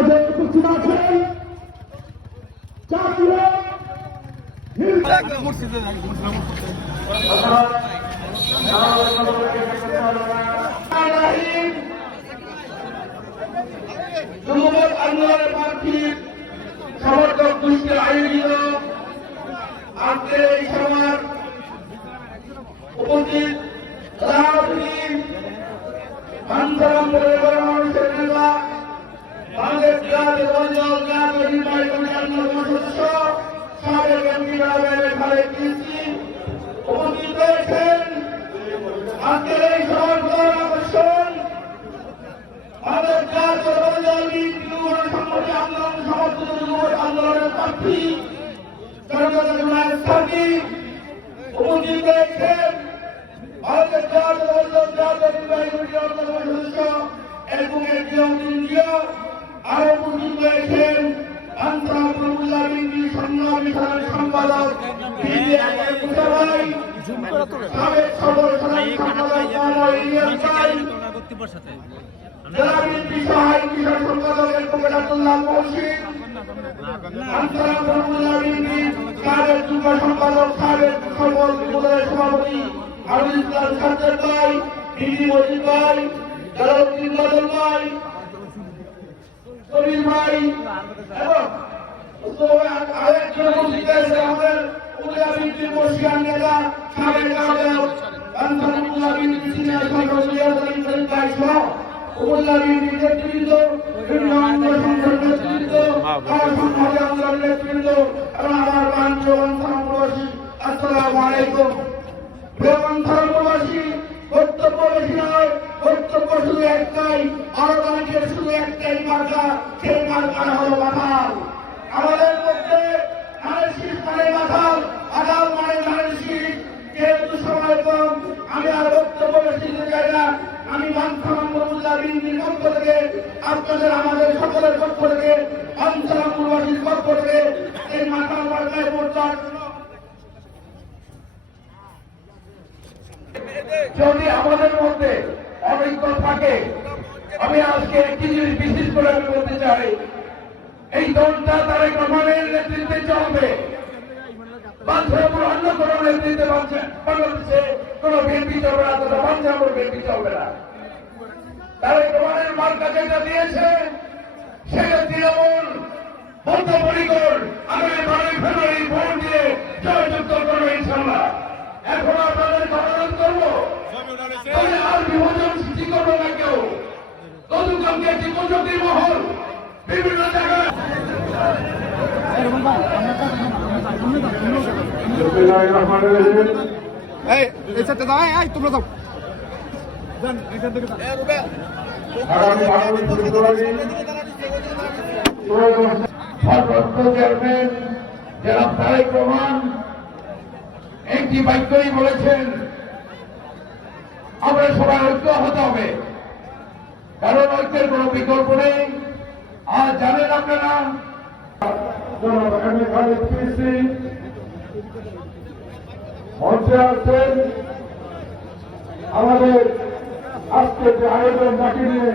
মাঝে উপস্থিত আছেন জাতীয় যুবক আন্দোলনের প্রার্থীর সমর্থক গোষ্ঠীর আয়োজিত আজকের এই সভার উপস্থিত মানুষের নেতা বাংলাদেশ জাতীয় নির্বাহী কমিটির সদস্য সাবেক এমপি খালেদ কৃষি উপস্থিত হয়েছেন। আজকের এই সভার প্রধান আকর্ষণ বাংলাদেশ জাতীয় সংহতি আন্দোলন সমর্থিত যুবক আন্দোলনের প্রার্থী উপস্থিত হয়েছেন। ভারতের জাতীয় নির্বাহী কমিটির অন্যতম সদস্য অ্যাডভোকেট জিয়াউদ্দিন জিয়া আরো উপস্থিত হয়েছেন আনসারুল্লাহ বিএনপি সংগ্রামী সম্পাদক সাবেক সদর সম্পাদক জেলা বিএনপি সহায়ক কিশোর সম্পাদক অ্যাডভোকেট আব্দুল্লাহ মহসিন আনসারুল্লাহ বিএনপি সাবেক যুগ্ম সম্পাদক সাবেক সকল উপজেলা সভাপতি আবুল ইসলাম সাজ্জাদ ভাই, বিবি মজিদ ভাই, জালালউদ্দিন বাদল ভাই, কবির ভাই এবং আরেকজন উপস্থিত আছে আমাদের উপজেলা বিএনপির বর্ষিয়ান নেতা সাবেক আহ্বায়ক আনসারুল্লাহ বিএনপি সিনিয়র সদস্য জিয়াউদ্দিন ভাই সহ উপজেলা বিএনপির নেতৃবৃন্দ, বিভিন্ন অঙ্গ সংগঠনের নেতৃবৃন্দ, সংহতি আন্দোলনের নেতৃবৃন্দ এবং আমার বাঞ্ছন প্রবাসী, আসসালামু আলাইকুম। প্রবাসী বক্তব্য বেশি নয়, বক্তব্য শুধু একটাই, আরবানের শুধু একটাই মার্কা, সেই মার্কা হলো মাথাল। আমাদের মধ্যে ধানের শীষ মানে মাথাল, মাথাল মানে ধানের শীষ। যেহেতু সময় কম, আমি আর বক্তব্য বেশি দিতে চাই না। আমি মানসারামুল্লাহ বিএনপির পক্ষ থেকে আপনাদের আমাদের সকলের পক্ষ থেকে মানসারামুল্লাহীর পক্ষ থেকে এই মাথাল মার্কায় ভোট দেওয়ার জন্য যদি আমাদের মধ্যে অনৈক্য থাকে, আমি আজকে একটি জিনিস বিশেষ করে আমি বলতে চাই, এই দলটা তারেক রহমানের নেতৃত্বে চলবে। বাঞ্ছারামপুর অন্য কোন নেতৃত্বে বাংলাদেশে কোন বিএনপি চলবে না, তথা বাঞ্ছারামপুর বিএনপি চলবে না। তারেক রহমানের মার্কা যেটা দিয়েছে সেটা তৃণমূল বদ্ধপরিকর আগামী 12 ফেব্রুয়ারি ভোট দিয়ে জয়যুক্ত করবে ইনশাআল্লাহ। এখন আপনাদের অনুরোধ করবো, আর বিভাজন সৃষ্টি করবো না কেউ। গতকালকে একটি প্রযুক্তির মহল বিভিন্ন জায়গায় চেয়ারম্যান জনাব তারেক রহমান একটি বাক্যই বলেছেন, আমরা সবাই ঐক্য হতে হবে, কারণ ঐক্যের কোন বিকল্প নেই। আর জানেন আপনারা মঞ্চে আছেন, আমাদের আজকে যে আয়োজন বাকি নিয়ে